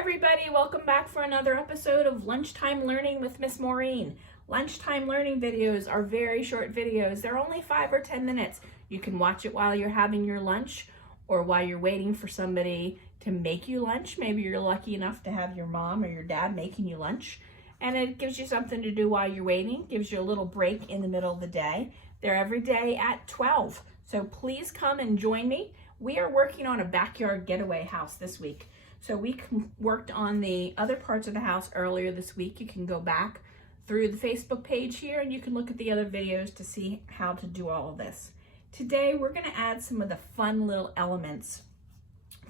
everybody, welcome back for another episode of Lunchtime Learning with Miss Maureen. Lunchtime learning videos are very short videos. They're only 5 or 10 minutes. You can watch it while you're having your lunch or while you're waiting for somebody to make you lunch. Maybe you're lucky enough to have your mom or your dad making you lunch, and it gives you something to do while you're waiting, gives you a little break in the middle of the day. They're every day at 12, so please come and join me. We are working on a backyard getaway house this week. So we worked on the other parts of the house earlier this week. You can go back through the Facebook page here and you can look at the other videos to see how to do all of this. Today we're going to add some of the fun little elements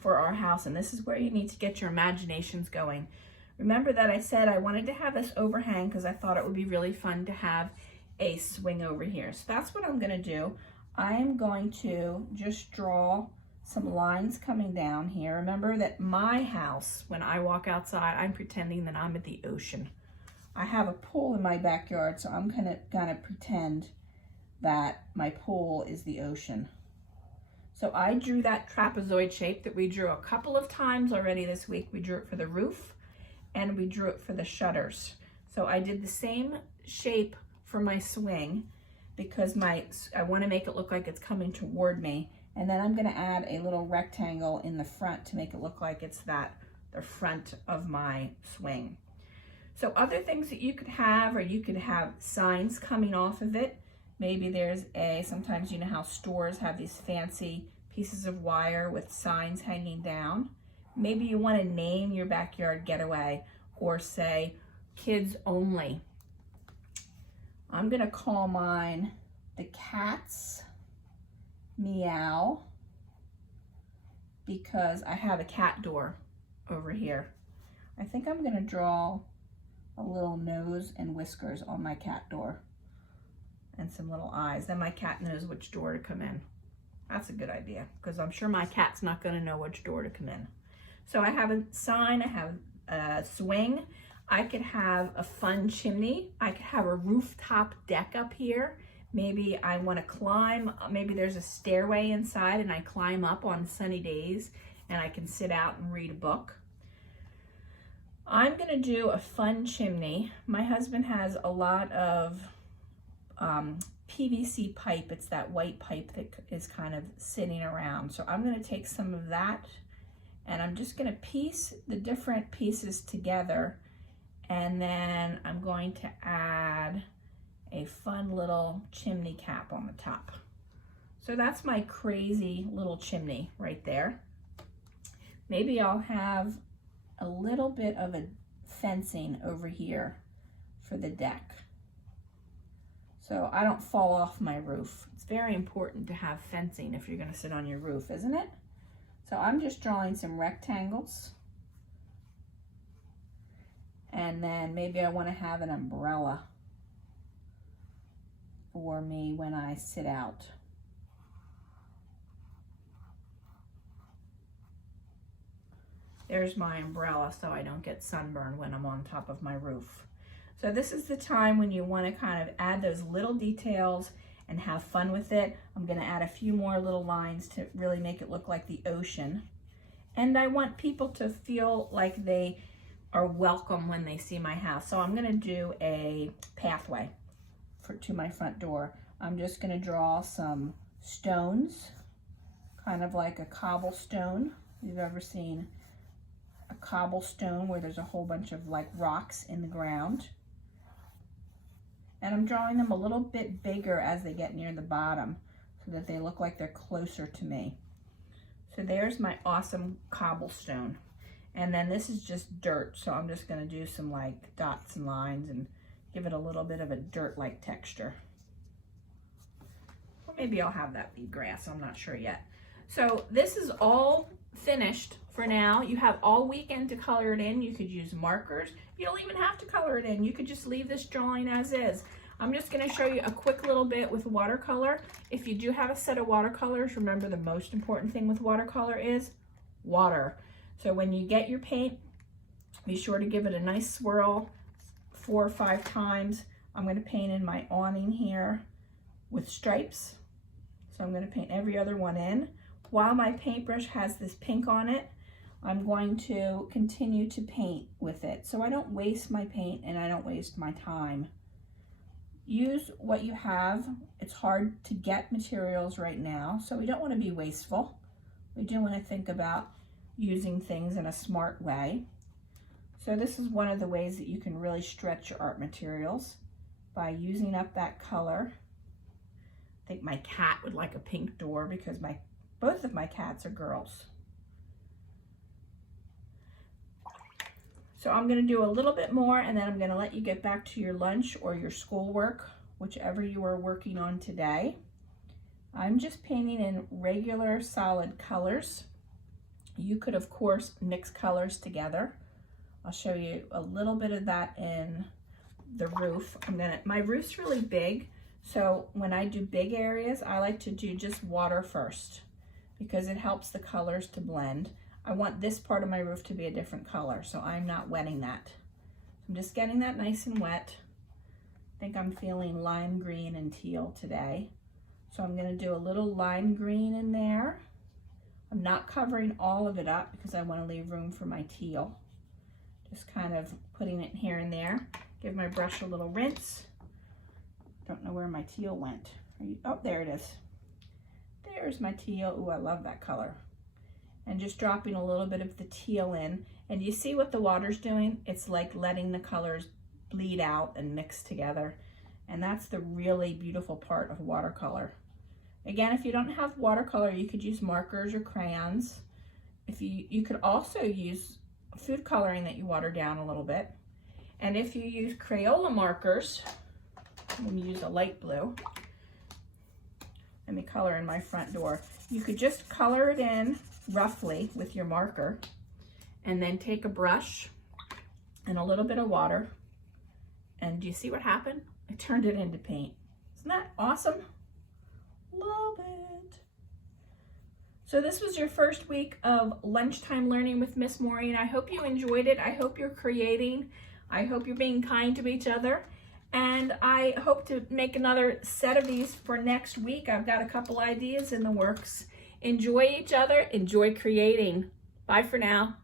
for our house, and this is where you need to get your imaginations going. Remember that I said I wanted to have this overhang because I thought it would be really fun to have a swing over here. So that's what I'm going to do. I am going to just draw some lines coming down here. Remember that my house, when I walk outside, I'm pretending that I'm at the ocean. I have a pool in my backyard, so I'm gonna pretend that my pool is the ocean. So I drew that trapezoid shape that we drew a couple of times already this week. We drew it for the roof and we drew it for the shutters. So I did the same shape for my swing because I want to make it look like it's coming toward me. And then I'm going to add a little rectangle in the front to make it look like it's the front of my swing. So other things that you could have, or you could have signs coming off of it. Maybe there's sometimes you know how stores have these fancy pieces of wire with signs hanging down. Maybe you want to name your backyard getaway or say kids only. I'm going to call mine the Cats Meow, because I have a cat door over here. I think I'm going to draw a little nose and whiskers on my cat door and some little eyes. Then my cat knows which door to come in. That's a good idea because I'm sure my cat's not going to know which door to come in. So I have a sign, I have a swing, I could have a fun chimney, I could have a rooftop deck up here. Maybe I want to climb, maybe there's a stairway inside and I climb up on sunny days and I can sit out and read a book. I'm going to do a fun chimney. My husband has a lot of PVC pipe. It's that white pipe that is kind of sitting around. So I'm going to take some of that and I'm just going to piece the different pieces together, and then I'm going to add a fun little chimney cap on the top. So that's my crazy little chimney right there. Maybe I'll have a little bit of a fencing over here for the deck, so I don't fall off my roof. It's very important to have fencing if you're going to sit on your roof, isn't it? So I'm just drawing some rectangles, and then maybe I want to have an umbrella for me when I sit out. There's my umbrella so I don't get sunburn when I'm on top of my roof. So this is the time when you want to kind of add those little details and have fun with it. I'm going to add a few more little lines to really make it look like the ocean. And I want people to feel like they are welcome when they see my house. So I'm going to do a pathway to my front door. I'm just going to draw some stones, kind of like a cobblestone. If you've ever seen a cobblestone where there's a whole bunch of like rocks in the ground. And I'm drawing them a little bit bigger as they get near the bottom so that they look like they're closer to me. So there's my awesome cobblestone. And then this is just dirt, so I'm just going to do some like dots and lines and give it a little bit of a dirt-like texture. Or maybe I'll have that be grass, I'm not sure yet. So this is all finished for now. You have all weekend to color it in. You could use markers. You don't even have to color it in. You could just leave this drawing as is. I'm just going to show you a quick little bit with watercolor. If you do have a set of watercolors, remember the most important thing with watercolor is water. So when you get your paint, be sure to give it a nice swirl 4 or 5 times. I'm going to paint in my awning here with stripes. So I'm going to paint every other one in. While my paintbrush has this pink on it, I'm going to continue to paint with it so I don't waste my paint and I don't waste my time. Use what you have. It's hard to get materials right now, so we don't want to be wasteful. We do want to think about using things in a smart way. So this is one of the ways that you can really stretch your art materials, by using up that color. I think my cat would like a pink door because both of my cats are girls. So I'm going to do a little bit more, and then I'm going to let you get back to your lunch or your schoolwork, whichever you are working on today. I'm just painting in regular solid colors. You could, of course, mix colors together. I'll show you a little bit of that in the roof. My roof's really big, so when I do big areas, I like to do just water first because it helps the colors to blend. I want this part of my roof to be a different color, so I'm not wetting that. I'm just getting that nice and wet. I think I'm feeling lime green and teal today. So I'm gonna do a little lime green in there. I'm not covering all of it up because I wanna leave room for my teal. Just kind of putting it here and there. Give my brush a little rinse. Don't know where my teal went. Oh, there it is. There's my teal. Ooh, I love that color. And just dropping a little bit of the teal in. And you see what the water's doing? It's like letting the colors bleed out and mix together. And that's the really beautiful part of watercolor. Again, if you don't have watercolor, you could use markers or crayons. You could also use food coloring that you water down a little bit. And if you use Crayola markers, I'm going to use a light blue. Let me color in my front door. You could just color it in roughly with your marker, and then take a brush and a little bit of water, and do you see what happened? I turned it into paint. Isn't that awesome? Love it. So this was your first week of lunchtime learning with Miss Maureen. I hope you enjoyed it. I hope you're creating. I hope you're being kind to each other. And I hope to make another set of these for next week. I've got a couple ideas in the works. Enjoy each other, enjoy creating. Bye for now.